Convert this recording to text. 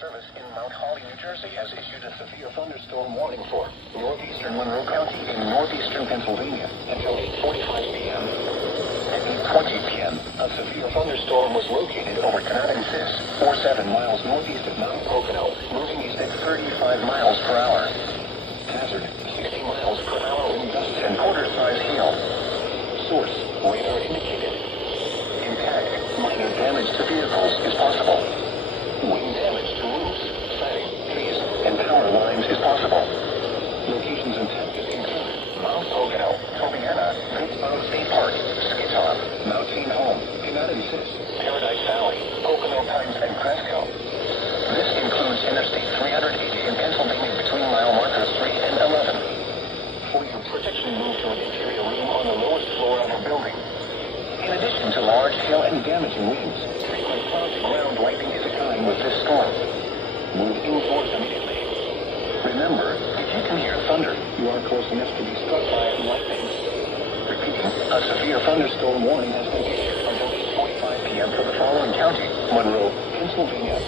Service in Mount Holly, New Jersey has issued a severe thunderstorm warning for northeastern Monroe County in northeastern Pennsylvania until 8:45 p.m. At 8:20 p.m., a severe thunderstorm was located over Canadensis, 47 miles northeast of Mount Pocono, moving east at 35 miles per hour. Hazard, 60 miles per hour wind gusts and quarter-size hail. Source, radar indicated. Impact, minor damage to vehicles is possible. Wind damage to roofs, siding, trees, and power lines is possible. Locations intended include Mount Pocono, Tobiana, Pittsburgh State Park, Skidhaw, Mount St. Home, Canadensis, Paradise Valley, Pocono Pines, and Cresco. This includes Interstate 380 in Pennsylvania between mile markers 3 and 11. For your protection, move to an interior room on the lowest floor of a building. In addition to large hail and damaging winds, frequent cloud-to-ground lightning is occurring with this storm. Move indoors immediately. Remember, if you can hear thunder, you are close enough to be struck by lightning. Repeating, a severe thunderstorm warning has been issued until 8:45 p.m. for the following county: Monroe, Pennsylvania,